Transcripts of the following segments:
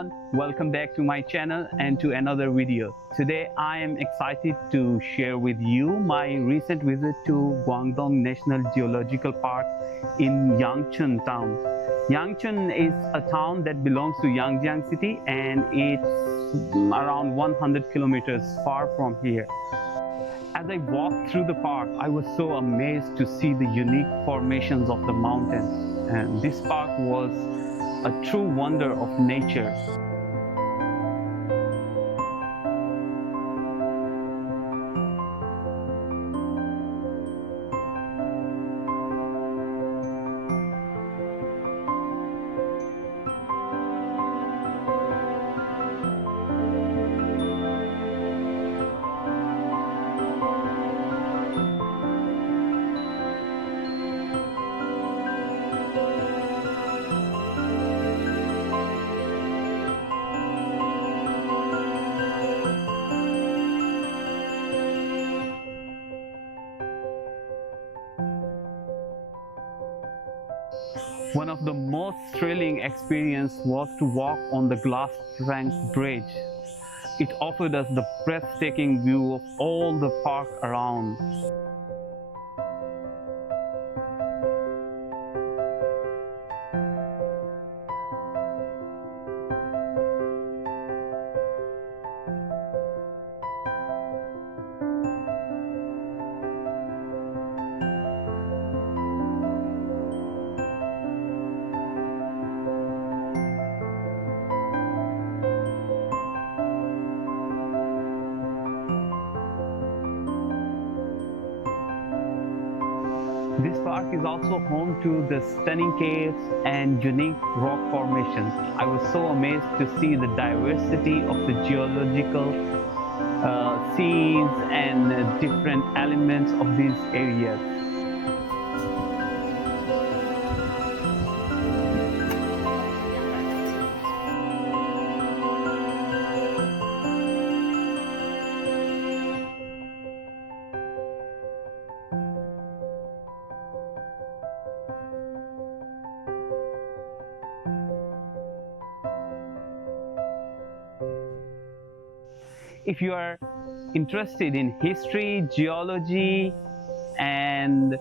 everyone, welcome back to my channel and to another video. Today I am excited to share with you my recent visit to Guangdong National Geological Park in Yangchun town. Yangchun is a town that belongs to Zhangjiajie city and it's around 100 kilometers far from here. As I walked through the park, I was so amazed to see the unique formations of the mountains. And this park was a true wonder of nature. One of the most thrilling experiences was to walk on the glass plank bridge. It offered us the breathtaking view of all the park around. This park is also home to the stunning caves and unique rock formations. I was so amazed to see the diversity of the geological scenes and different elements of these areas. If you are interested in history, geology, and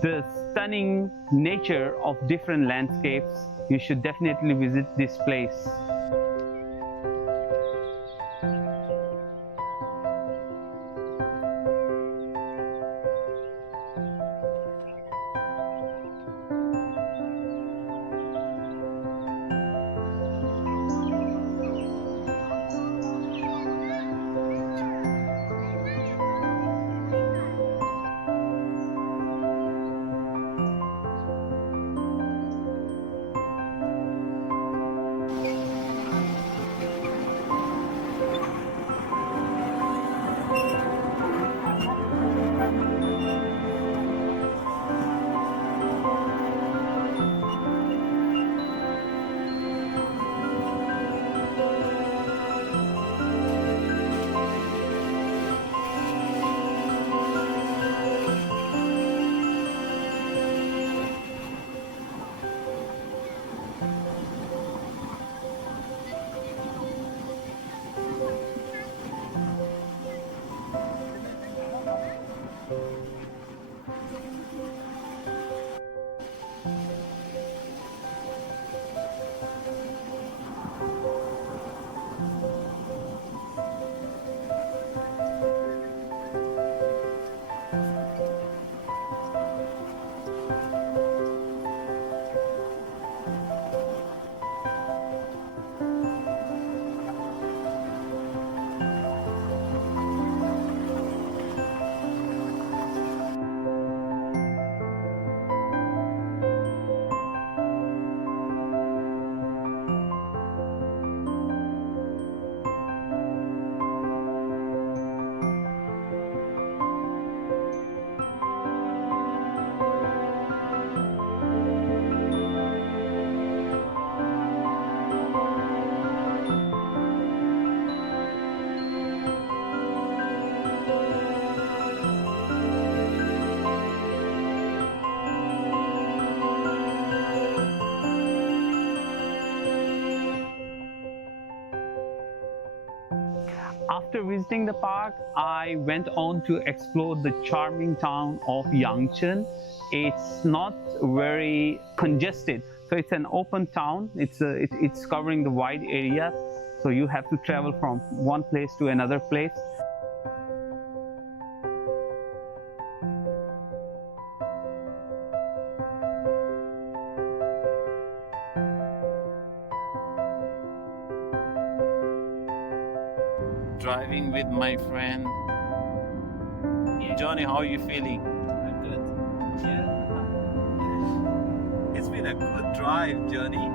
the stunning nature of different landscapes, you should definitely visit this place. After visiting the park, I went on to explore the charming town of Yangchun. It's not very congested, so it's an open town. It's covering the wide area, so you have to travel from one place to another place. Driving with my friend. Johnny, how are you feeling? I'm good. Yeah. It's been a good drive, Johnny.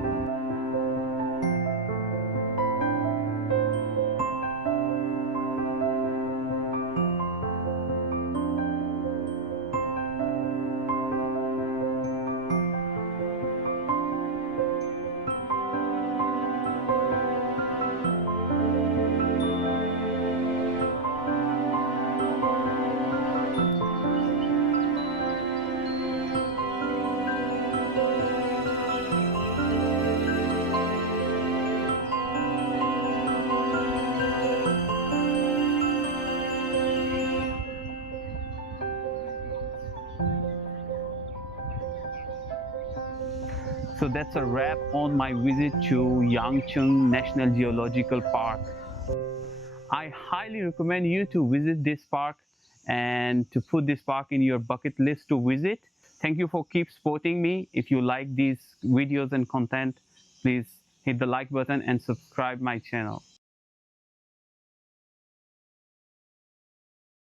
So that's a wrap on my visit to Yangchun National Geological Park. I highly recommend you to visit this park and to put this park in your bucket list to visit. Thank you for keep supporting me. If you like these videos and content, please hit the like button and subscribe my channel.